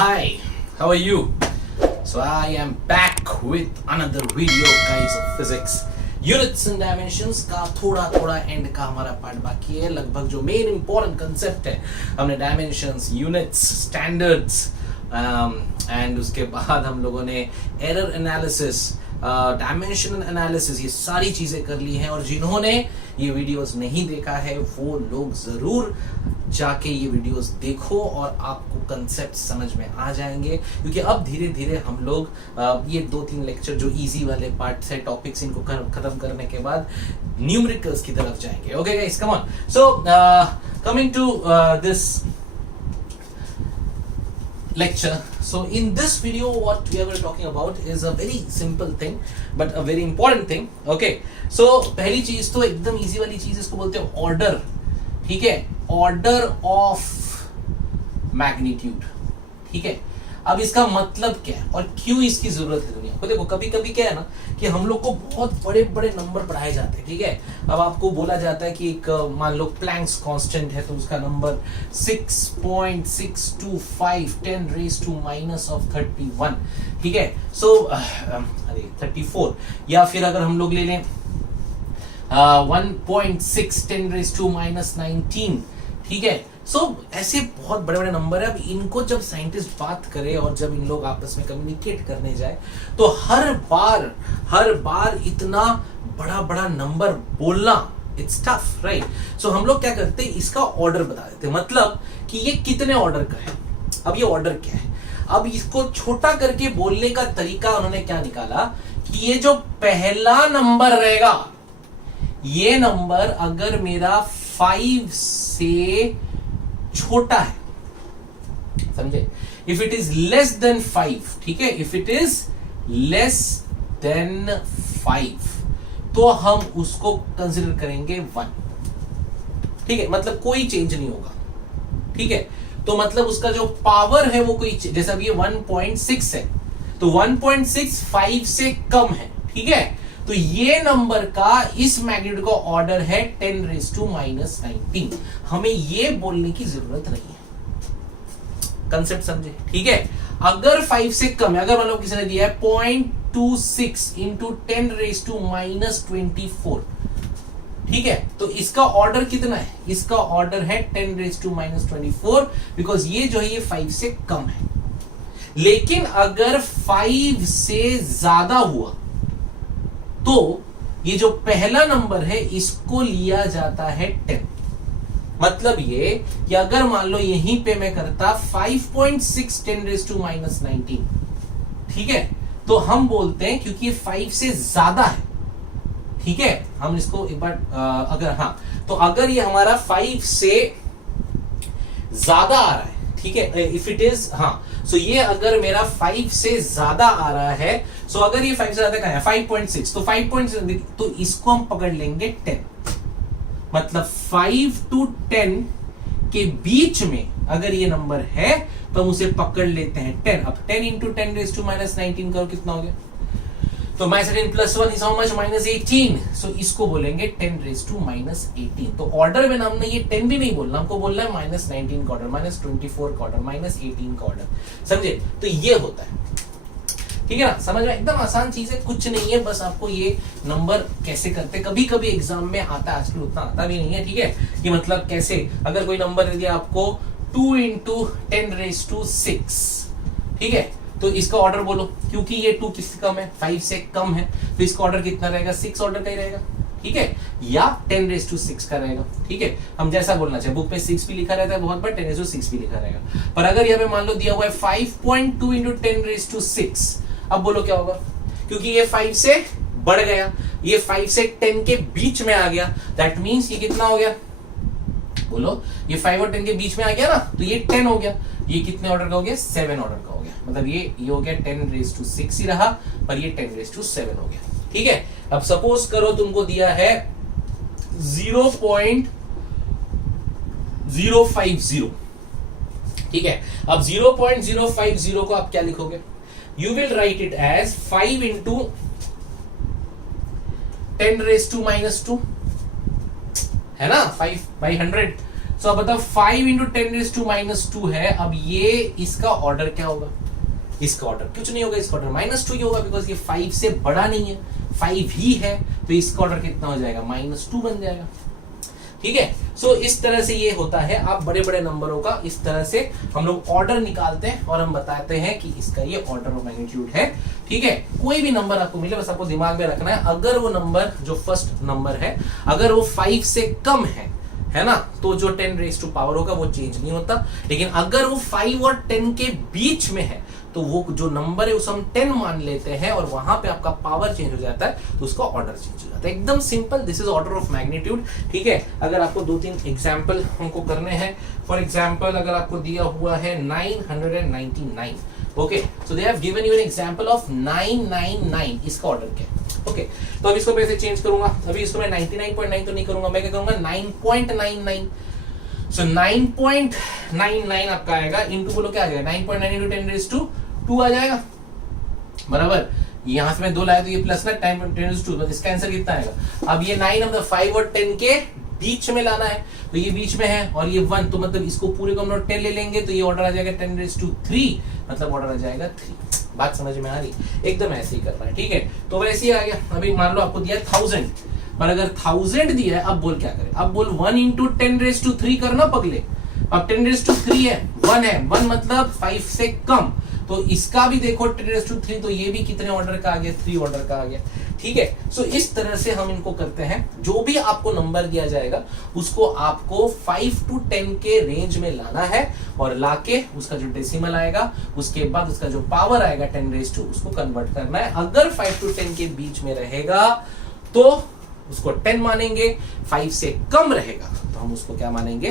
Hi, how are you? So I am back with another video guys of physics. Units and dimensions का थोड़ा and का हमारा part बाकी है. लगभग जो मेन इंपॉर्टेंट कंसेप्ट है हमने डायमेंशंस, यूनिट्स, स्टैंडर्ड्स एंड उसके बाद हम लोगों ने एरर एनालिसिस, डायमेंशनल एनालिसिस, ये सारी चीजें कर ली हैं. और जिन्होंने ये वीडियोस नहीं देखा है वो लोग जरूर जाके ये वीडियोस देखो और आपको कंसेप्ट समझ में आ जाएंगे. क्योंकि अब धीरे धीरे हम लोग ये 2-3 लेक्चर जो इजी वाले पार्ट से टॉपिक्स इनको खत्म करने के बाद न्यूमेरिकल्स की तरफ जाएंगे. Okay guys, come on. So coming to this lecture. So in this video what we are talking about is a very simple thing but a very important thing. Okay, so पहली चीज तो एकदम easy वाली चीज, इसको बोलते हैं order. ठीक है, ऑर्डर ऑफ मैग्नीट्यूड. ठीक है, अब इसका मतलब क्या है और क्यों इसकी जरूरत है दुनिया को. देखो कभी कभी क्या है ना कि हम लोग को बहुत बड़े बड़े नंबर पढ़ाए जाते हैं. ठीक है, अब आपको बोला जाता है कि एक मान लो प्लैंक्स कांस्टेंट है तो उसका नंबर 6.625 10⁻⁻31. ठीक है, सो अरे 34, या फिर अगर हम लोग ले लें 1.6 10⁻⁻19. ठीक है, सो ऐसे बहुत बड़े बड़े नंबर है. अब इनको जब साइंटिस्ट बात करे और जब इन लोग आपस में कम्युनिकेट करने जाए तो हर बार इतना बड़ा बड़ा नंबर बोलना इट्स टफ, राइट. सो हम लोग क्या करते हैं, इसका ऑर्डर बता देते हैं. मतलब कि ये कितने ऑर्डर का है. अब ये ऑर्डर क्या है, अब इसको छोटा करके बोलने का तरीका उन्होंने क्या निकाला कि ये जो पहला नंबर रहेगा, ये नंबर अगर मेरा 5 से छोटा है, समझे, if it is less than 5, ठीक है, if it is less than 5 तो हम उसको कंसिडर करेंगे 1. ठीक है, मतलब कोई चेंज नहीं होगा. ठीक है, तो मतलब उसका जो पावर है वो कोई, जैसा ये 1.6 है तो 1.6 5 से कम है. ठीक है, तो ये नंबर का इस मैग्नीट्यूड का ऑर्डर है 10⁻⁻19. हमें ये बोलने की जरूरत नहीं है. कंसेप्ट समझे. ठीक है, अगर 5 से कम है, अगर मान लो किसी ने दिया है 0.26 इंटू 10⁻⁻24. ठीक है, तो इसका ऑर्डर कितना है, इसका ऑर्डर है 10⁻⁻24 बिकॉज ये जो है ये 5 से कम है. लेकिन अगर 5 से ज्यादा हुआ तो ये जो पहला नंबर है इसको लिया जाता है 10. मतलब ये कि अगर मान लो यहीं पे मैं करता 5.6 10⁻⁻19. ठीक है, तो हम बोलते हैं क्योंकि ये 5 से ज्यादा है. ठीक है, हम इसको एक बार अगर हाँ, तो अगर ये हमारा 5 से ज्यादा आ रहा है, ठीक है, इफ इट इज, हाँ, सो ये अगर मेरा 5 से ज्यादा आ रहा है, सो अगर ये 5 से ज्यादा कहां है 5.6, तो 5.6 तो इसको हम पकड़ लेंगे 10. मतलब 5 to 10 के बीच में अगर ये नंबर है तो हम उसे पकड़ लेते हैं 10. अब 10 इंटू 10⁻⁻19 करो, कितना हो गया, तो -18 + 1 इज हाउ मच, -18. सो इसको बोलेंगे 10⁻⁻18. तो ऑर्डर में हमने ये 10 भी नहीं बोलना, हमको बोलना है -19 का ऑर्डर, -24 का ऑर्डर, -18 का ऑर्डर. समझे, तो ये होता है. ठीक है ना, समझ में, एकदम आसान चीज है, कुछ नहीं है, बस आपको ये नंबर कैसे करते, कभी कभी एग्जाम में आता है, आजकल उतना आता भी नहीं है. ठीक है, कि मतलब कैसे, अगर कोई नंबर दे दिया आपको 2 इंटू 10⁻6. ठीक है, तो इसका ऑर्डर बोलो, क्योंकि ये 2 किससे कम है, 5 से कम है, तो इसका ऑर्डर कितना रहेगा, 6 ऑर्डर का ही रहेगा. ठीक है, या 10⁻6 का रहेगा. ठीक है, हम जैसा बोलना चाहिए, बुक में 6 भी लिखा रहता है बहुत बार, 10⁻6 भी लिखा रहेगा. पर अगर यहाँ पे मान लो दिया हुआ है 5.2 इंटू 10⁻6, अब बोलो क्या होगा, क्योंकि ये 5 से बढ़ गया, ये 5 से 10 के बीच में आ गया, दैट मींस ये कितना हो गया, बोलो, ये 5 और 10 के बीच में आ गया ना, तो ये 10 हो गया. ये कितने ऑर्डर का हो गया, 7 ऑर्डर का हो गया. मतलब ये हो गया 10⁻6 ही रहा, पर ये 10⁻7 हो गया. ठीक है, अब सपोज करो तुमको दिया है 0.050. ठीक है, अब 0.050 को आप क्या लिखोगे, you will write it as 5 into 10⁻², है ना, 5/100. सो अब बताओ 5 इंटू 10⁻² है। अब ये इसका ऑर्डर क्या होगा? इसका ऑर्डर कुछ नहीं होगा, इसका ऑर्डर -2 ही होगा, बिकॉज ये 5 से बड़ा नहीं है, 5 ही है, तो इसका ऑर्डर कितना हो जाएगा? -2 बन जाएगा। ठीक है, सो इस तरह से ये होता है। आप बड़े बड़े नंबरों का इस तरह से हम लोग ऑर्डर निकालते हैं और हम बताते हैं कि इसका ये ऑर्डर ऑफ मैग्नीट्यूड है। ठीक है, कोई भी नंबर आपको मिले, बस आपको दिमाग में रखना है, अगर वो नंबर जो फर्स्ट नंबर है अगर वो 5 से कम है ना, तो जो 10 पावर होगा वो चेंज नहीं होता। लेकिन अगर वो 5 और 10 के बीच में है तो वो जो नंबर है उसे हम 10 मान लेते हैं और वहां पे आपका पावर चेंज हो जाता है, तो उसका ऑर्डर चेंज हो जाता है। एकदम simple, this is order of magnitude. ठीक है, अगर आपको 2-3 एग्जांपल हमको करने हैं, फॉर एग्जांपल अगर आपको दिया हुआ है 999, okay, so they have given you an example of 999, इसका ऑर्डर क्या है? ओके, तो अब इसको मैं ऐसे चेंज करूंगा, अभी इसको मैं 99.9 तो नहीं करूंगा, मैं क्या करूंगा 9.99। सो 9.99 आपका आएगा, इनटू बोलो क्या आ जाएगा, 9.9 इंटू 10⁻² आ जाएगा, बराबर। यहां से मैं 2 लाया तो ये प्लस ना 10⁻², तो इसका आंसर कितना आएगा? अब ये 9 मतलब 5 और 10 के बीच में लाना है, तो ये बीच में है और ये 1, तो मतलब इसको पूरे को हम लोग 10 ले लेंगे, तो ये ऑर्डर आ जाएगा 10⁻3, मतलब ऑर्डर आ जाएगा 3। बात समझ में आ रही? एकदम ऐसे ही करना है। ठीक है, तो वैसे ही आ गया। अभी मान लो आपको दिया 1000, पर अगर 1000 दिया है, अब बोल क्या करें? अब बोल 1 इंटू 10⁻3 करना पगले। अब 10⁻3 है, 1 है, 1 मतलब 5 से कम, तो इसका भी देखो 10⁻3, तो ये भी कितने ऑर्डर का आ गया? 3 ऑर्डर का आ गया। ठीक है, सो इस तरह से हम इनको करते हैं। जो भी आपको नंबर दिया जाएगा उसको आपको 5 to 10 के रेंज में लाना है और लाके उसका जो डेसिमल आएगा, उसके बाद उसका जो पावर आएगा 10⁻², उसको कन्वर्ट करना है। अगर 5 to 10 के बीच में रहेगा तो उसको 10 मानेंगे, 5 से कम रहेगा तो हम उसको क्या मानेंगे?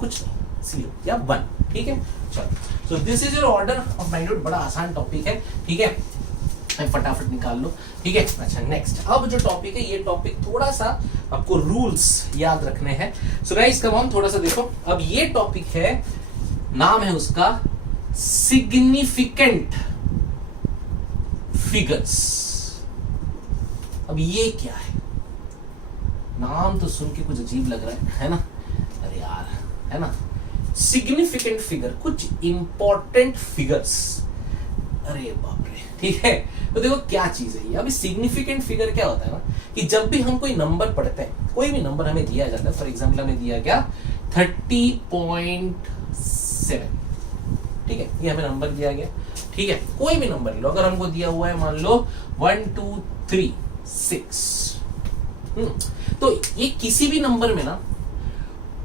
कुछ नहीं, 0 या 1। ठीक है, चलो, सो this is your order of magnitude. बड़ा आसान टॉपिक है। ठीक है, फटाफट निकाल लो। ठीक है, अच्छा, नेक्स्ट अब जो टॉपिक है, ये टॉपिक थोड़ा सा आपको रूल्स याद रखने हैं। सो गाइस कम ऑन, थोड़ा सा देखो। अब ये टॉपिक है, नाम है उसका सिग्निफिकेंट फिगर्स। अब ये क्या है? नाम तो सुन के कुछ अजीब लग रहा है ना? अरे यार, है ना, सिग्निफिकेंट फिगर, कुछ इंपॉर्टेंट फिगर्स। अरे बाप रे, ठीक है। तो देखो क्या चीज है ये। अभी सिग्निफिकेंट फिगर क्या होता है ना, कि जब भी हम कोई नंबर पढ़ते हैं, कोई भी नंबर हमें दिया जाता है, फॉर एग्जांपल हमें दिया गया 30.7, ठीक है, ये हमें नंबर दिया गया। ठीक है, कोई भी नंबर लो, अगर हमको दिया हुआ है मान लो 1 2 3 6, तो ये किसी भी नंबर में ना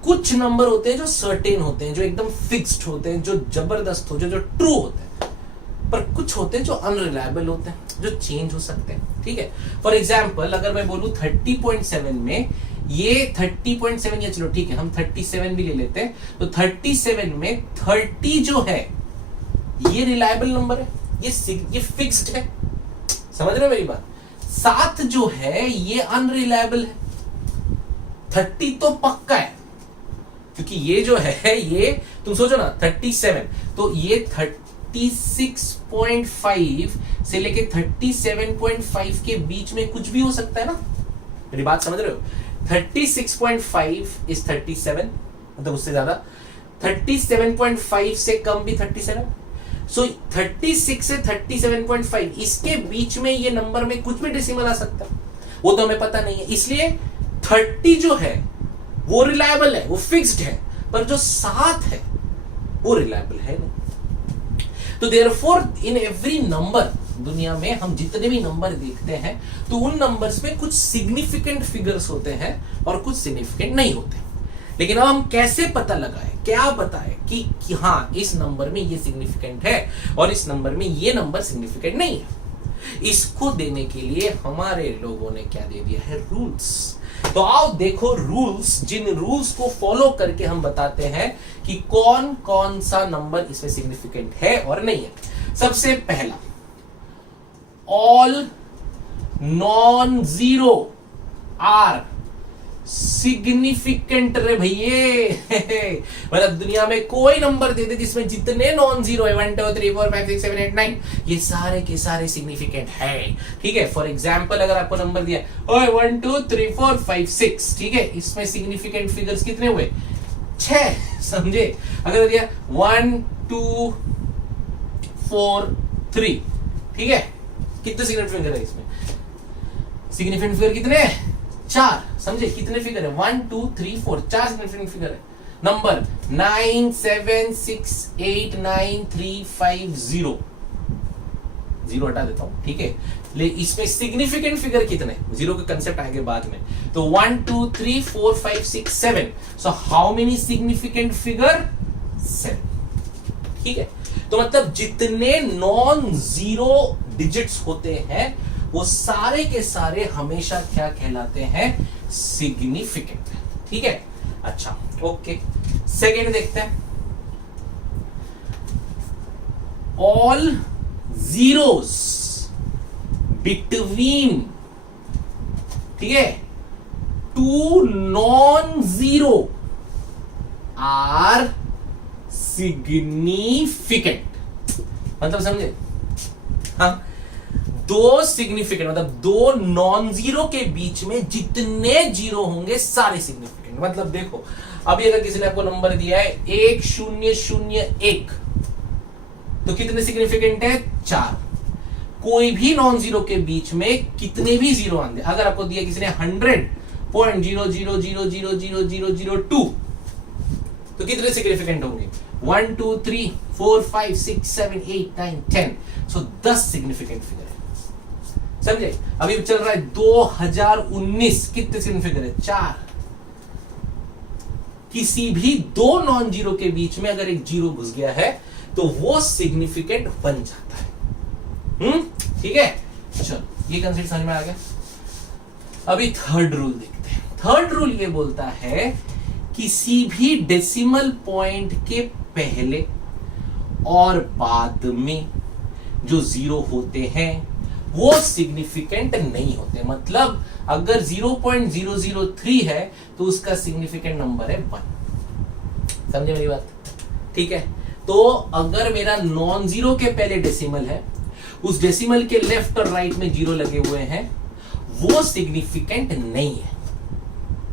कुछ नंबर होते हैं जो सर्टेन होते हैं, जो एकदम फिक्स्ड होते हैं, जो जबरदस्त हो, जो ट्रू होते हैं, पर कुछ होते हैं जो अनरिलायबल होते हैं, जो चेंज हो सकते हैं। ठीक है, फॉर एग्जाम्पल अगर मैं बोलूं 30.7 में, ये 30.7, या चलो ठीक है हम 37 भी ले लेते हैं, तो 37 में 30 जो है ये रिलायबल नंबर है, ये फिक्स्ड है, समझ रहे हो मेरी बात। 7 जो है ये अनरिलायबल है, 30 तो पक्का है, क्योंकि ये जो है, ये तुम सोचो ना 37, तो ये 36.5 से लेके 37.5 के बीच में कुछ भी हो सकता है ना, मेरी बात समझ रहे हो। 36.5 इज 37, मतलब उससे ज्यादा, 37.5 से कम भी 37, सो 36 से 37.5 इसके बीच में ये नंबर में कुछ भी डेसिमल आ सकता है, वो तो हमें पता नहीं है। इसलिए 30 जो है वो रिलायबल है, वो फिक्स्ड है, पर जो 7 है वो रिलायबल है नहीं। तो देयरफॉर इन एवरी नंबर, दुनिया में हम जितने भी नंबर देखते हैं, तो उन नंबर्स में कुछ सिग्निफिकेंट फिगर्स होते हैं और कुछ सिग्निफिकेंट नहीं होते। लेकिन अब हम कैसे पता लगाएं, क्या बताएं कि हाँ इस नंबर में ये सिग्निफिकेंट है और इस नंबर में ये नंबर सिग्निफिकेंट नहीं है। इसको देने के लिए हमारे लोगों ने क्या दे दिया है? रूल्स। तो आओ देखो रूल्स, जिन रूल्स को फॉलो करके हम बताते हैं कि कौन कौन सा नंबर इसमें सिग्निफिकेंट है और नहीं है। सबसे पहला, all non zero are significant. रे भैये, मतलब दुनिया में कोई नंबर दे दे जिसमें जितने नॉन जीरो है, 1 2 3 4 5 6 7 8 9, ये सारे के सारे सिग्निफिकेंट है। ठीक है, फॉर एग्जाम्पल अगर आपको नंबर दिया 1 2 3 4 5 6, ठीक है, इसमें सिग्निफिकेंट फिगर्स कितने हुए? 6, समझे? अगर दिया 1 2 4 3, ठीक है, कितने सिग्निफिकेंट फिगर है इसमें? सिग्निफिकेंट फिगर कितने हैं? 4, समझे? कितने फिगर है? 1 2 3 4, 4 सिग्निफिकेंट फिगर है। नंबर 9 7 6 8 9 3 5 0, 0 हटा देता हूं, ठीक है। ले इसमें सिग्निफिकेंट फिगर कितने? 0 का कंसेप्ट आएगा बाद में। तो 1 2 3 4 5 6 7, so how many significant figure? 7, ठीक है। तो मतलब जितने नॉन जीरो डिजिट्स होते हैं वो सारे के सारे हमेशा क्या कहलाते हैं? सिग्निफिकेंट, ठीक है। अच्छा, ओके, सेकेंड देखते हैं। ऑल जीरोस बिटवीन, ठीक है, 2 नॉन जीरो आर सिग्निफिकेंट। मतलब समझे? हाँ, 2 सिग्निफिकेंट मतलब 2 नॉन जीरो के बीच में जितने जीरो होंगे सारे सिग्निफिकेंट। मतलब देखो, अभी अगर किसी ने आपको नंबर दिया है 1001, तो कितने सिग्निफिकेंट है? 4। कोई भी नॉन जीरो के बीच में कितने भी जीरो आंदे, अगर आपको दिया किसी ने 100.000000002, तो कितने सिग्निफिकेंट होंगे? 1 2 3 4 5 6 7 8 9 10, सो 10 सिग्निफिकेंट फिगर है, समझे? अभी चल रहा है 2019, कितने सिग्निफिकेंट है? 4। किसी भी 2 नॉन जीरो के बीच में अगर एक जीरो घुस गया है तो वो सिग्निफिकेंट बन जाता है। ठीक है, चलो ये कंसेप्ट समझ में आ गया। अभी थर्ड रूल देखते हैं। थर्ड रूल ये बोलता है किसी भी डेसिमल पॉइंट के पहले और बाद में जो जीरो होते हैं वो सिग्निफिकेंट नहीं होते। मतलब अगर 0.003 है तो उसका सिग्निफिकेंट नंबर है 1। समझे मेरी बात? ठीक है, तो अगर मेरा नॉन जीरो के पहले डेसिमल है, उस डेसिमल के लेफ्ट और राइट में जीरो लगे हुए हैं, वो सिग्निफिकेंट नहीं है।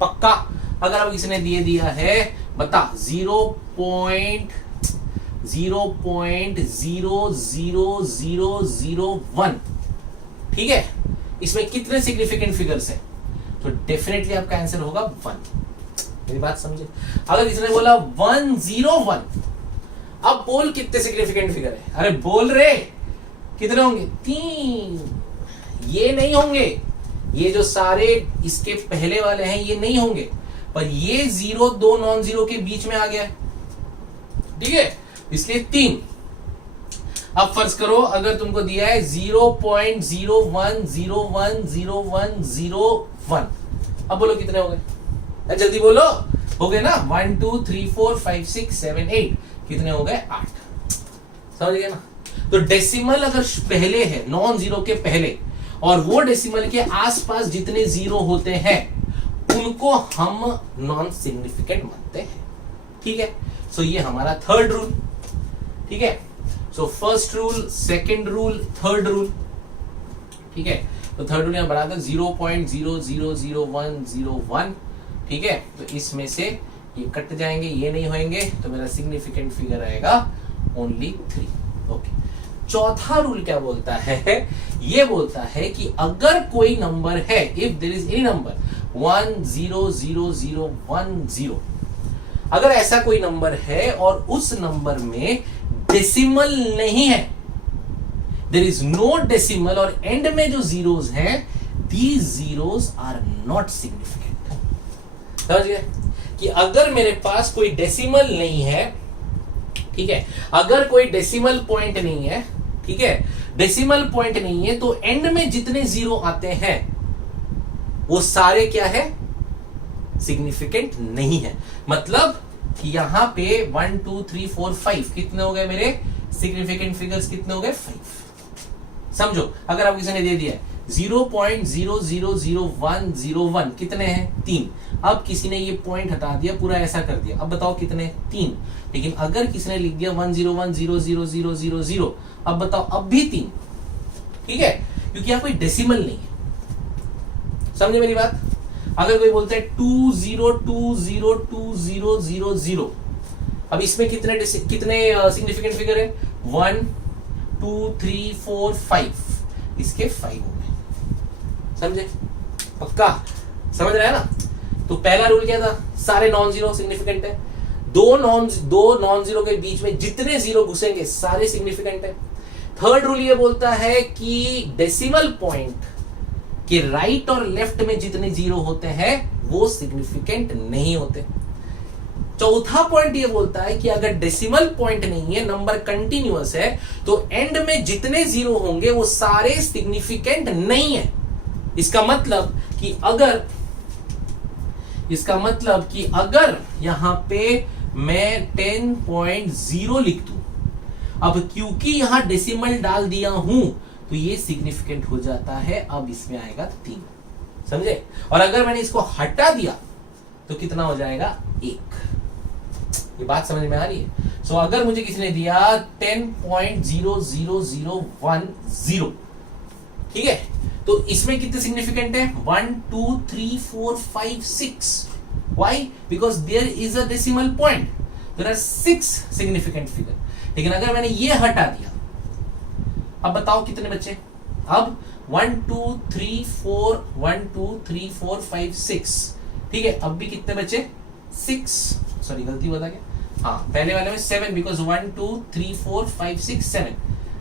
पक्का? अगर अब किसने दिए दिया है, बता 0.00001, ठीक है, इसमें कितने सिग्निफिकेंट फिगर्स हैं? तो डेफिनेटली आपका आंसर होगा 1। मेरी बात समझे? अगर किसने बोला 101, अब बोल कितने सिग्निफिकेंट फिगर है? अरे बोल रे, कितने होंगे? 3। ये नहीं होंगे, ये जो सारे इसके पहले वाले हैं ये नहीं होंगे, पर ये 0 2 नॉन जीरो के बीच में आ गया, ठीक है, इसलिए 3। अब फर्ज करो अगर तुमको दिया है 0.01010101, अब बोलो कितने हो गए? जल्दी बोलो, हो गए ना? 1 2 3 4 5 6 7 8, कितने हो गए? 8। समझ गए ना? तो डेसिमल अगर पहले है, नॉन जीरो के पहले, और वो डेसिमल के आसपास जितने जीरो होते हैं उनको हम नॉन सिग्निफिकेंट मानते हैं। ठीक है, सो ये हमारा थर्ड रूल। ठीक है, so first rule, second rule, third rule. ठीक है, तो थर्ड रूल यहां बना दो 0.0000101। ठीक है, तो इसमें से ये कट जाएंगे, ये नहीं होंगे, तो मेरा सिग्निफिकेंट फिगर आएगा ओनली 3। ओके, चौथा रूल क्या बोलता है? ये बोलता है कि अगर कोई नंबर है, if there is any number 1000010, अगर ऐसा कोई नंबर है और उस नंबर में डेसिमल नहीं है, देयर इज नो डेसिमल, और एंड में जो जीरोस हैं, these zeros are not significant. समझ गए? कि अगर मेरे पास कोई डेसिमल नहीं है, ठीक है, अगर कोई डेसिमल पॉइंट नहीं है, ठीक है, डेसिमल पॉइंट नहीं है, तो एंड में जितने जीरो आते हैं वो सारे क्या है? सिग्निफिकेंट नहीं है। मतलब कि यहां पे 1 2 3 4 5 कितने हो गए मेरे सिग्निफिकेंट फिगर्स? कितने हो गए? 5। समझो, अगर आप किसी ने दे दिया है 0.0000101, कितने हैं? 3। अब किसी ने ये पॉइंट हटा दिया, पूरा ऐसा कर दिया, अब बताओ कितने? 3। लेकिन अगर किसी ने लिख दिया 101000000, अब बताओ, अब भी 3। ठीक है, क्योंकि यहां कोई डेसिमल नहीं है। समझे मेरी बात? अगर कोई बोलता है 20202000, अब इसमें कितने सिग्निफिकेंट फिगर है? 1 2 3 4 5, इसके 5 हो गए। समझे? पक्का समझ रहा है ना? तो पहला रूल क्या था? सारे नॉन जीरो सिग्निफिकेंट है। दो नॉन जीरो के बीच में जितने जीरो घुसेंगे सारे सिग्निफिकेंट है। थर्ड रूल ये बोलता है कि डेसिमल पॉइंट के राइट और लेफ्ट में जितने जीरो होते हैं वो सिग्निफिकेंट नहीं होते। चौथा पॉइंट ये बोलता है कि अगर डेसिमल पॉइंट नहीं है, नंबर कंटिन्यूअस है, तो एंड में जितने जीरो होंगे वो सारे सिग्निफिकेंट नहीं है। इसका मतलब कि अगर यहां पे मैं 10.0 लिख दूं, अब क्योंकि यहां डेसिमल डाल दिया हूं तो ये सिग्निफिकेंट हो जाता है। अब इसमें आएगा 3, समझे? और अगर मैंने इसको हटा दिया तो कितना हो जाएगा? 1। ये बात समझ में आ रही है? सो अगर मुझे किसी ने दिया 10.00010, ठीक है, तो इसमें कितने सिग्निफिकेंट है? 1 2 3 4 5 6। Why? Because there is a decimal point. There are 6 significant figure. लेकिन अगर मैंने ये हटा दिया, अब बताओ कितने बचे? अब 1 2 3 4 1 2 3 4 5 6, ठीक है। अब भी कितने बचे? 6। सॉरी, गलती बता गया। हाँ, पहले वाले में 7, बिकॉज 1 2 3 4 5 6 7।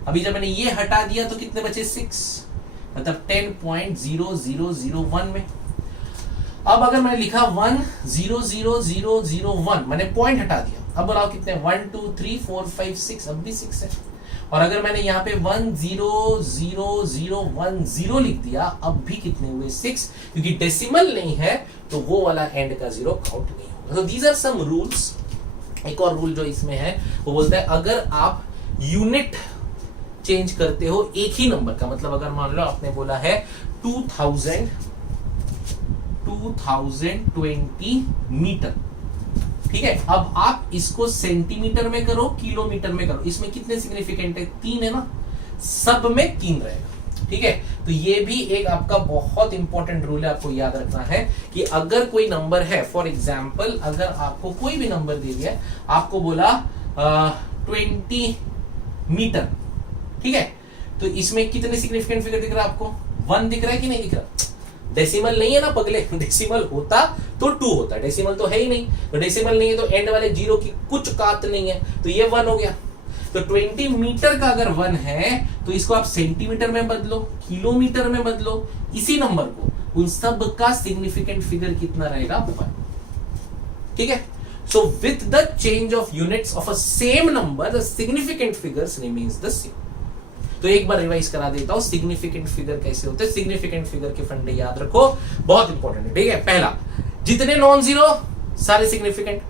अभी जब मैंने ये हटा दिया तो कितने बचे? 6, मतलब 10.0001 में। अब अगर मैंने लिखा 100001, मैंने पॉइंट हटा दिया, अब बताओ कितने? 1 2 3 4 5 6, अब भी 6 है। और अगर मैंने यहाँ पे 100010 लिख दिया, अब भी कितने हुए? 6, क्योंकि डेसिमल नहीं है तो वो वाला एंड का जीरो काउंट नहीं होगा। So these are some rules। एक और रूल जो इसमें है वो बोलता है अगर आप यूनिट चेंज करते हो एक ही नंबर का, मतलब अगर मान लो आपने बोला है 2020 मीटर, ठीक है, अब आप इसको सेंटीमीटर में करो, किलोमीटर में करो, इसमें कितने सिग्निफिकेंट है? 3 है ना, सब में 3 रहेगा, ठीक है। तो ये भी एक आपका बहुत इंपॉर्टेंट रूल है, आपको याद रखना है कि अगर कोई नंबर है, फॉर एग्जाम्पल अगर आपको कोई भी नंबर दे दिया, आपको बोला 20 मीटर, ठीक है, तो इसमें कितने सिग्निफिकेंट फिगर दिख रहा है आपको? 1 दिख रहा है कि नहीं दिख रहा? डेसिमल नहीं है ना पगले, डेसिमल होता तो 2 होता, डेसिमल तो है ही नहीं, तो डेसिमल नहीं है तो एंड वाले जीरो की कुछ कात नहीं है, तो ये 1 हो गया। तो 20 मीटर का अगर 1 है तो इसको आप सेंटीमीटर में बदलो, किलोमीटर में बदलो, इसी नंबर को, उन सब का सिग्निफिकेंट फिगर कितना रहेगा? 1, ठीक है। So with the change of units of a same number the significant figures remains the same. तो एक बार रिवाइज करा देता हूं सिग्निफिकेंट फिगर कैसे होते हैं। सिग्निफिकेंट फिगर के फंडे याद रखो, बहुत इंपॉर्टेंट है, ठीक है। पहला, जितने नॉन जीरो सारे सिग्निफिकेंट,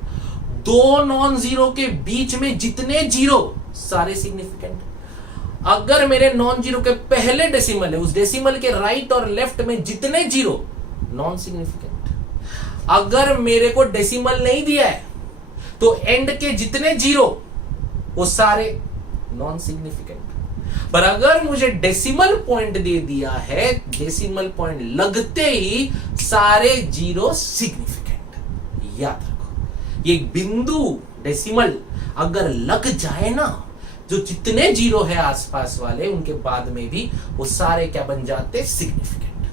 2 नॉन जीरो के बीच में जितने जीरो सारे सिग्निफिकेंट। अगर मेरे नॉन जीरो के पहले डेसिमल है, उस डेसिमल के राइट और लेफ्ट में जितने जीरो नॉन सिग्निफिकेंट। अगर मेरे को डेसिमल नहीं दिया है तो एंड के जितने जीरो वो सारे नॉन सिग्निफिकेंट। पर अगर मुझे डेसिमल पॉइंट दे दिया है, डेसिमल पॉइंट लगते ही सारे जीरो सिग्निफिकेंट। याद रखो, ये बिंदु डेसिमल अगर लग जाए ना, जो जितने जीरो है आसपास वाले, उनके बाद में भी वो सारे क्या बन जाते? सिग्निफिकेंट।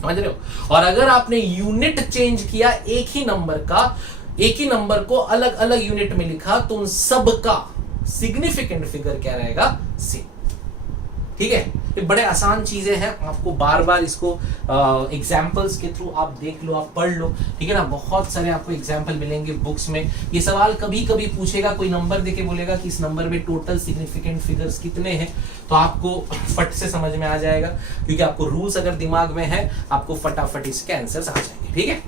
समझ रहे हो? और अगर आपने यूनिट चेंज किया एक ही नंबर को अलग अलग यूनिट में लिखा, तो उन सब का सिग्निफिकेंट फिगर क्या रहेगा? सेम, ठीक है। ये बड़े आसान चीजें हैं, आपको बार बार इसको एग्जाम्पल्स के थ्रू आप देख लो, आप पढ़ लो, ठीक है ना। बहुत सारे आपको एग्जाम्पल मिलेंगे बुक्स में। ये सवाल कभी कभी पूछेगा, कोई नंबर देके बोलेगा कि इस नंबर में टोटल सिग्निफिकेंट फिगर्स कितने हैं, तो आपको फट से समझ में आ जाएगा, क्योंकि आपको रूल्स अगर दिमाग में है, आपको फटाफट इसके आंसर्स आ जाएंगे, ठीक है।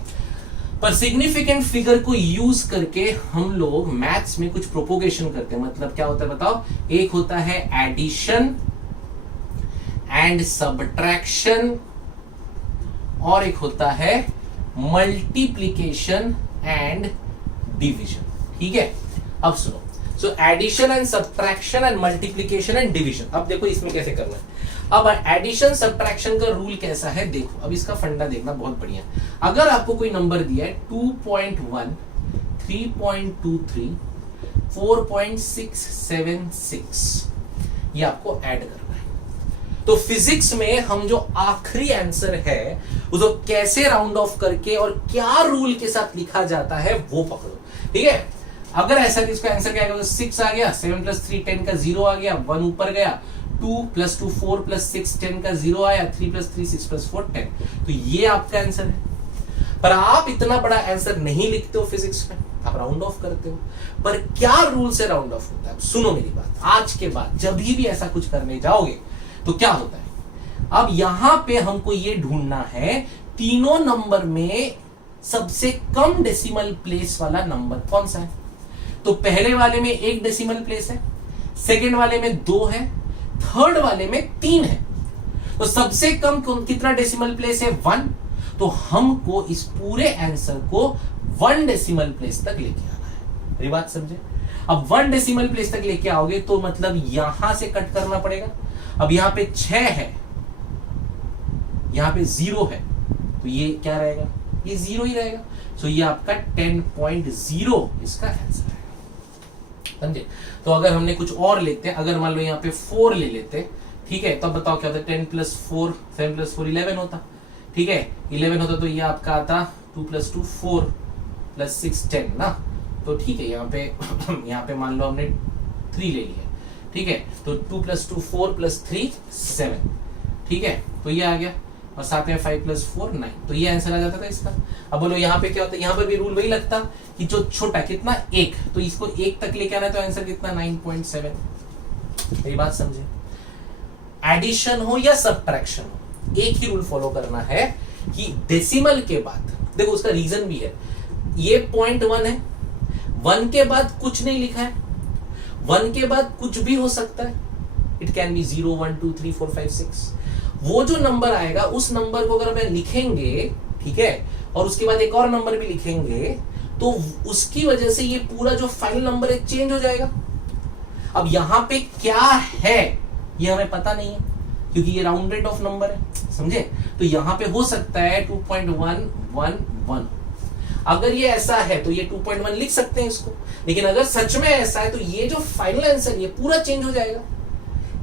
पर सिग्निफिकेंट फिगर को यूज करके हम लोग मैथ्स में कुछ प्रोपोगेशन करते हैं। मतलब क्या होता है बताओ? एक होता है एडिशन एंड सब्ट्रैक्शन, और एक होता है मल्टीप्लिकेशन एंड डिवीजन, ठीक है। अब सुनो, so addition and subtraction and multiplication and division. अब देखो इसमें कैसे करना है। अब एडिशन सब्ट्रैक्शन का रूल कैसा है देखो, अब इसका फंडा देखना बहुत बढ़िया। अगर आपको कोई नंबर दिया है 2.1, 3.23, 4.676, ये आपको ऐड करना है। तो फिजिक्स में हम जो आखिरी आंसर है उसको कैसे राउंड ऑफ करके और क्या रूल के साथ लिखा जाता है वो पकड़ो, ठीक है। अगर ऐसा इसका आंसर क्या आएगा, 6 आ गया, 7 + 3 10 का 0 आ गया, 1 ऊपर गया, 2 + 2 4 + 6 10 का 0 आया, 3 + 3 6 + 4 10। तो ये आपका आंसर है। पर आप इतना बड़ा आंसर नहीं लिखते हो फिजिक्स में, आप राउंड ऑफ करते हो। पर क्या रूल से राउंड ऑफ होता है, सुनो मेरी बात। आज के बाद जब भी ऐसा कुछ करने जाओगे तो क्या होता है, अब यहां पे हमको ये ढूंढना है तीनों नंबर में सबसे कम डेसिमल प्लेस वाला नंबर कौन सा है। तो पहले वाले में 1 डेसिमल प्लेस है, सेकेंड वाले में 2 है, थर्ड वाले में 3 है। तो सबसे कम कितना डेसिमल प्लेस है, 1। तो हमको इस पूरे आंसर को 1 डेसिमल प्लेस तक लेके आना है। मेरी बात समझे। अब 1 डेसिमल प्लेस तक लेके आओगे तो मतलब यहां से कट करना पड़ेगा। अब यहां पे 6 है, यहां पे 0 है, तो ये क्या रहेगा, ये 0 ही रहेगा। सो ये आपका 10.0 इसका आंसर है, समझे। तो अगर हमने कुछ और लेते हैं, अगर मान लो यहाँ पे 4 ले लेते, ठीक है, तो अब बताओ क्या होता है, 10 + 4 7 + 4 11 होता, ठीक है, 11 होता तो ये आपका आता 2 + 2 4 + 6 10 ना। तो ठीक है, यहाँ पे मान लो हमने 3 ले लिया, ठीक है, तो 2 + 2 4 + 3 7, ठीक है, तो ये आ गया, और साथ में 5 + 4 9, तो ये आंसर आ जाता था इसका। अब बोलो यहाँ पे क्या होता है, यहाँ पे भी रूल वही लगता कि जो छोटा कितना 1, तो इसको 1 तक लेके आना है, तो आंसर कितना 9.7। मेरी बात समझे। एडिशन हो या सब्ट्रैक्शन हो, एक ही रूल फॉलो करना है कि डेसिमल के बाद, देखो उसका रीजन भी है, ये 0.1 है, 1 के बाद कुछ नहीं लिखा है, 1 के बाद कुछ भी हो सकता है, इट कैन बी 0 1 2 3 4 5 6। वो जो नंबर आएगा उस नंबर को अगर मैं लिखेंगे, ठीक है, और उसके बाद एक और नंबर भी लिखेंगे, तो उसकी वजह से ये पूरा जो फाइनल नंबर है चेंज हो जाएगा। अब यहां पे क्या है ये हमें पता नहीं है, क्योंकि ये राउंडेड ऑफ नंबर है, समझे। तो यहां पे हो सकता है 2.111। अगर ये ऐसा है तो ये 2.1 लिख सकते हैं इसको, लेकिन अगर सच में ऐसा है तो ये जो फाइनल आंसर ये पूरा चेंज हो जाएगा।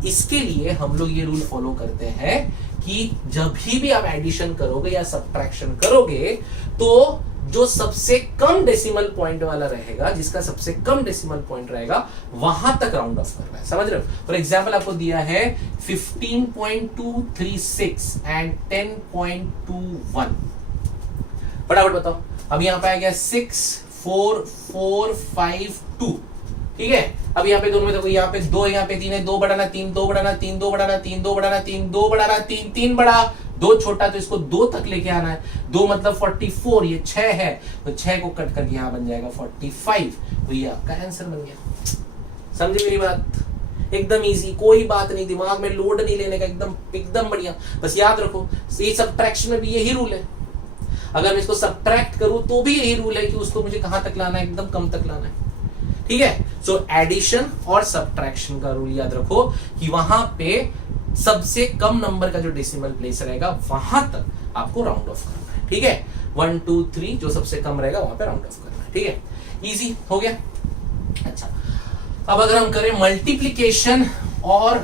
इसके लिए हम लोग ये रूल फॉलो करते हैं कि जब भी आप एडिशन करोगे या सब्ट्रैक्शन करोगे, तो जो सबसे कम डेसिमल पॉइंट वाला रहेगा, जिसका सबसे कम डेसिमल पॉइंट रहेगा, वहां तक राउंड ऑफ करना है, समझ रहे हो। फॉर एग्जाम्पल आपको दिया है 15.236 एंड 10.21, फटाफट बताओ। अब यहां पे आ गया 64452, ठीक है। अब यहाँ पे दोनों में देखो, यहाँ पे 2, यहाँ पे 3 है, 2 बढ़ाना 3, 2 बढ़ाना 3, 2 बढ़ाना 3, 2 बढ़ाना 3, 2 बढ़ाना 3, 3 बड़ा 2 छोटा, तो इसको 2 तक लेके आना है। 2 मतलब 44, ये 6 है, तो 6 को कट करके यहाँ बन जाएगा 45, तो ये आपका आंसर बन गया। समझे मेरी बात, एकदम इजी, कोई बात नहीं, दिमाग में लोड नहीं लेने का, एकदम बढ़िया। बस याद रखो, ये सब्ट्रैक्शन में भी यही रूल है। अगर मैं इसको सब्ट्रैक्ट करूं तो भी यही रूल है कि उसको मुझे कहां तक लाना है, एकदम कम तक लाना है, ठीक है। सो एडिशन और सब्ट्रैक्शन का रूल याद रखो कि वहां पे सबसे कम नंबर का जो डेसिमल प्लेस रहेगा वहां तक आपको राउंड ऑफ करना है, ठीक है। 1 2 3 जो सबसे कम रहेगा वहां पे राउंड ऑफ करना है, ठीक है। इजी हो गया। अच्छा, अब अगर हम करें मल्टीप्लीकेशन और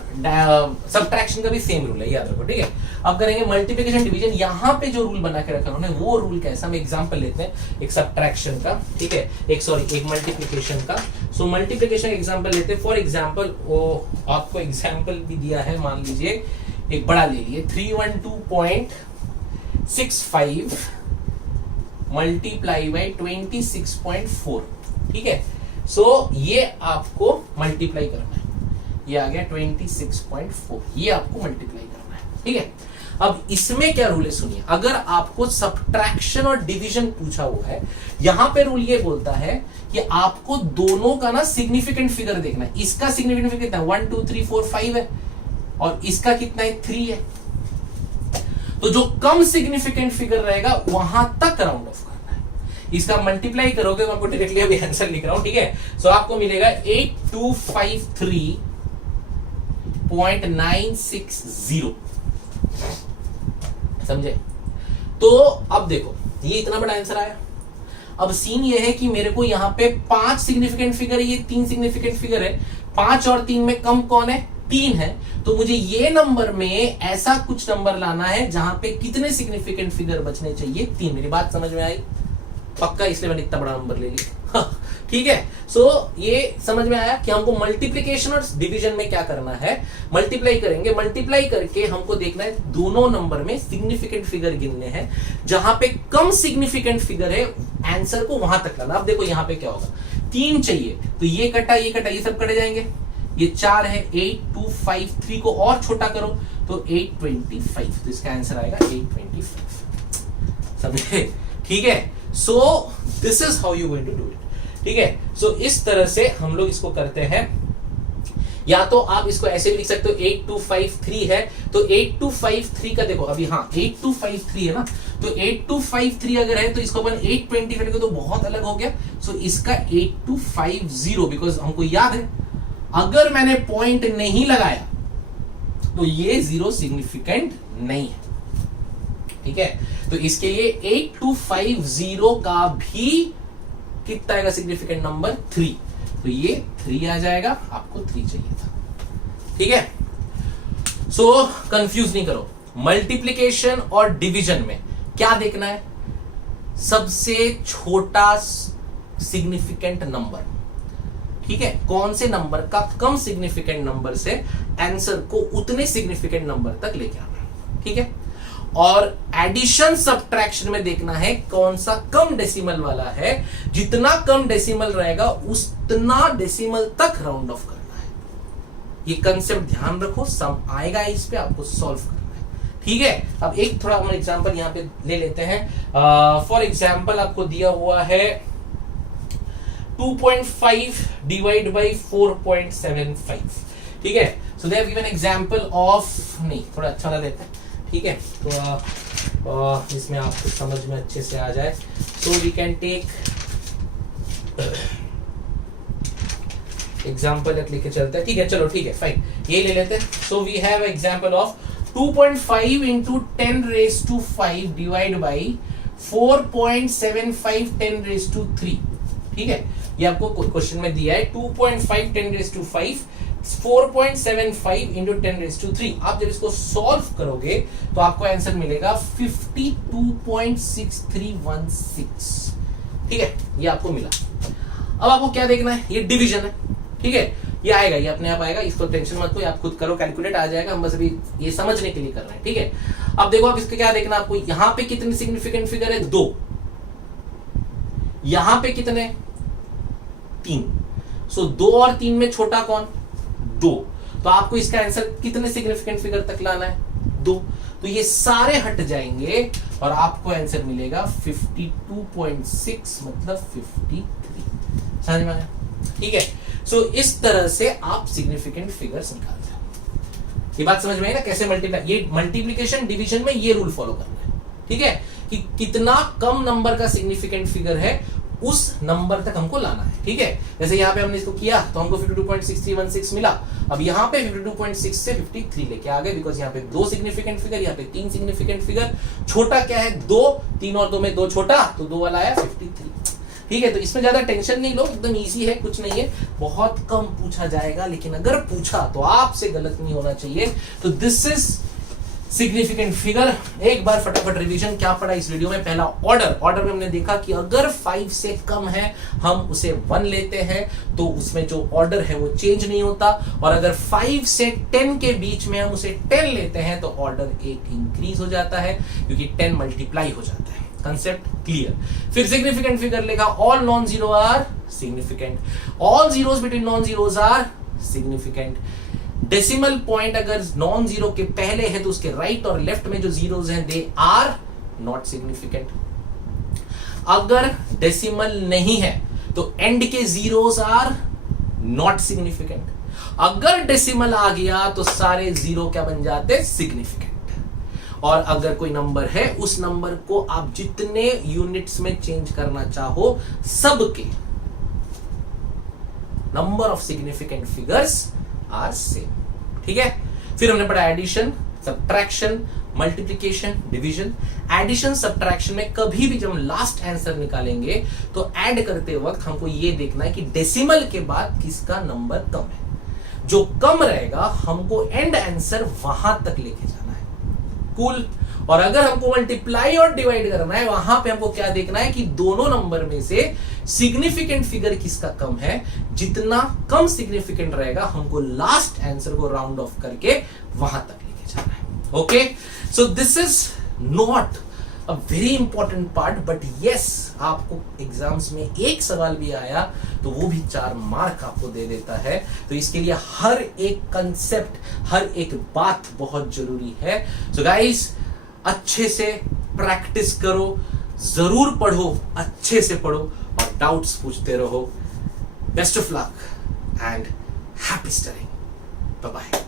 सब्ट्रैक्शन का भी सेम रूल है, याद रखो, ठीक है। अब करेंगे मल्टीप्लिकेशन डिवीजन, यहां पे जो रूल बना के रखा उन्होंने वो रूल कैसा, हम एग्जांपल लेते हैं एक सब्ट्रैक्शन का, ठीक है, एक मल्टीप्लिकेशन का। सो मल्टीप्लिकेशन एग्जांपल लेते हैं। फॉर एग्जांपल वो आपको एग्जांपल भी दिया है, मान लीजिए एक बड़ा ले लिए 312.65 मल्टीप्लाई बाई 26.4, ठीक है। सो ये आपको मल्टीप्लाई करना है, ये आ गया 26.4, ये आपको मल्टीप्लाई करना है, ठीक है। अब इसमें क्या रूल है सुनिए, अगर आपको सब्ट्रैक्शन और डिवीजन पूछा हुआ है, यहां पे रूल ये बोलता है कि आपको दोनों का ना सिग्निफिकेंट फिगर देखना है। इसका सिग्निफिकेंट फिगर कितना है, 1 2 3 4 5 है, और इसका कितना है, 3 है। तो जो कम सिग्निफिकेंट फिगर रहेगा वहां तक राउंड ऑफ करना है। इसका मल्टीप्लाई करोगे तो आपको डायरेक्टली अभी आंसर लिख रहा हूं, ठीक है। सो आपको मिलेगा 8253.960, समझे। तो अब देखो ये इतना बड़ा आंसर आया। अब सीन ये है कि मेरे को यहां पे 5 सिग्निफिकेंट फिगर है, ये 3 सिग्निफिकेंट फिगर है, 5 और 3 में कम कौन है, 3 है। तो मुझे ये नंबर में ऐसा कुछ नंबर लाना है जहां पे कितने सिग्निफिकेंट फिगर बचने चाहिए, 3। मेरी बात समझ में आई? पक्का, इसलिए मैंने इतना बड़ा नंबर ले लिया, ठीक है। सो ये समझ में आया कि हमको मल्टीप्लिकेशन और डिवीजन में क्या करना है, मल्टीप्लाई करेंगे, मल्टीप्लाई करके हमको देखना है दोनों नंबर में सिग्निफिकेंट फिगर गिनने हैं, जहां पे कम सिग्निफिकेंट फिगर है आंसर को वहां तक लाना। अब देखो यहां पे क्या होगा, 3 चाहिए तो ये कटा ये कटा, ये सब कटे जाएंगे, ये 4 है, 8253 को और छोटा करो तो 825, तो इसका आंसर आएगा 825, समझे, ठीक है। So this is how you going to do it, ठीक है। सो इस तरह से हम लोग इसको करते हैं। या तो आप इसको ऐसे भी लिख सकते हो, 8253 है तो 8253 का देखो अभी, हाँ 8253 है ना, तो 8253 अगर है तो इसको अपन 825 लिखो तो बहुत अलग हो गया। सो इसका 8250, बिकॉज हमको याद है अगर मैंने पॉइंट नहीं लगाया तो ये 0 सिग्निफिकेंट नहीं है, ठीक है। तो इसके लिए 8250 का भी कितना आएगा सिग्निफिकेंट नंबर, 3, तो ये 3 आ जाएगा, आपको 3 चाहिए था, ठीक है। सो कंफ्यूज नहीं करो, मल्टीप्लिकेशन और डिवीजन में क्या देखना है, सबसे छोटा सिग्निफिकेंट नंबर, ठीक है। कौन से नंबर का कम सिग्निफिकेंट नंबर से आंसर को उतने सिग्निफिकेंट नंबर तक लेके आना, ठीक है। और एडिशन सब्ट्रैक्शन में देखना है कौन सा कम डेसिमल वाला है, जितना कम डेसिमल रहेगा उतना डेसिमल तक राउंड ऑफ करना है। ये कंसेप्ट ध्यान रखो, सम आएगा इस पे आपको सॉल्व करना है, ठीक है। अब एक थोड़ा हम एग्जांपल यहां पे ले लेते हैं। फॉर एग्जांपल आपको दिया हुआ है 2.5 डिवाइड बाई 4.75, ठीक है। So they have given example of, नहीं थोड़ा अच्छा वाला देते हैं, ठीक है, तो इसमें आपको समझ में अच्छे से आ जाए। So we can take example लेके चलते हैं, ठीक है, चलो ठीक है, फाइन, ये ले लेते हैं। So we have example of 2.5 into 10⁵ divide by 4.75 10⁵, ठीक है। ये आपको क्वेश्चन में दिया है 2.5 10⁵, 4.75 इंटू 10⁵। आप जब इसको सॉल्व करोगे तो आपको आंसर मिलेगा 52.6316, ठीक है, ये आपको मिला। अब आपको क्या देखना है, ये डिवीजन है, ठीक है, ये आएगा, ये अपने आप आएगा, इसको टेंशन मत लो, आप खुद करो, कैलकुलेट आ जाएगा, हम बस अभी ये समझने के लिए कर रहे हैं, ठीक है। अब देखो आप इसका क्या देखना, आपको यहां पे कितने सिग्निफिकेंट फिगर है, 2, यहां पे कितने, 3। सो 2 और 3 में छोटा कौन, 2, तो आपको इसका आंसर कितने सिग्निफिकेंट फिगर तक लाना है, 2। तो ये सारे हट जाएंगे और आपको आंसर मिलेगा 52.6, मतलब 53, समझ में आया, ठीक है। सो इस तरह से आप सिग्निफिकेंट फिगर्स निकालते हैं। ये बात समझ में आई ना, कैसे मल्टीप्लाई, ये मल्टीप्लिकेशन डिवीजन में ये रूल फॉलो करना है, ठीक है, कि कितना कम नंबर का सिग्निफिकेंट फिगर है उस नंबर तक हमको लाना है, ठीक है। जैसे यहाँ पे हमने इसको किया तो हमको 52.6316 मिला। अब यहाँ पे 52.6 से 53 लेके आ गए, बिकॉज यहाँ पे 2 सिग्निफिकेंट फिगर, यहाँ पे 3 सिग्निफिकेंट फिगर। छोटा क्या है, 2, 3 और 2 में 2 छोटा, तो 2 वाला आया 53, ठीक है। तो इसमें ज्यादा टेंशन नहीं लो, एकदम इजी है, कुछ नहीं है, बहुत कम पूछा जाएगा, लेकिन अगर पूछा तो आपसे गलत नहीं होना चाहिए। तो दिस इज सिग्निफिकेंट फिगर। एक बार फटाफट रिवीजन क्या पढ़ा इस वीडियो में। पहला ऑर्डर में हमने देखा कि अगर 5 से कम है हम उसे 1 लेते हैं, तो उसमें जो ऑर्डर है वो चेंज नहीं होता, और अगर 5 से 10 के बीच में हम उसे 10 लेते हैं तो ऑर्डर 1 इंक्रीज हो जाता है, क्योंकि 10 मल्टीप्लाई हो जाता है। Concept clear. फिर सिग्निफिकेंट फिगर लिखा, all non zero are significant, all zeros between non zeros are significant. Decimal point अगर नॉन जीरो के पहले है तो उसके राइट और लेफ्ट में जो जीरोस हैं दे आर नॉट सिग्निफिकेंट। अगर डेसिमल नहीं है तो एंड के जीरोस आर नॉट सिग्निफिकेंट। अगर डेसिमल आ गया तो सारे जीरो क्या बन जाते, सिग्निफिकेंट। और अगर कोई नंबर है उस नंबर को आप जितने यूनिट्स में चेंज करना चाहो सबके number of significant figures are same. ठीक है, फिर हमने पढ़ा addition, subtraction, multiplication, division. Addition subtraction में कभी भी जब हम लास्ट आंसर निकालेंगे तो ऐड करते वक्त हमको ये देखना है कि डेसिमल के बाद किसका नंबर कम है। जो कम रहेगा हमको एंड आंसर वहां तक लेके जाना है। कूल। और अगर हमको मल्टीप्लाई और डिवाइड करना है वहां पे हमको क्या देखना है कि दोनों नंबर में से सिग्निफिकेंट फिगर किसका कम है। जितना कम सिग्निफिकेंट रहेगा हमको लास्ट आंसर को राउंड ऑफ करके वहां तक लेके जाना है। Okay, so this is not a very important part, but yes आपको एग्जाम्स में एक सवाल भी आया तो वो भी 4 मार्क आपको दे देता है। तो इसके लिए हर एक कंसेप्ट, हर एक बात बहुत जरूरी है। सो गाइस, अच्छे से प्रैक्टिस करो, जरूर पढ़ो, अच्छे से पढ़ो और डाउट्स पूछते रहो। Best of luck and happy studying. Bye bye.